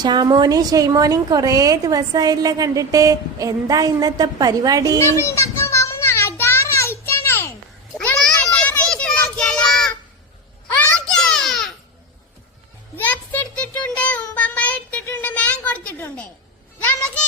ഷാമോനെയും ഷെയ്മോനെയും കൊറേ ദിവസമായില്ല കണ്ടിട്ട്. എന്താ ഇന്നത്തെ പരിപാടി? എടുത്തിട്ടുണ്ട്, മാംഗോ എടുത്തിട്ടുണ്ട്. നമുക്ക്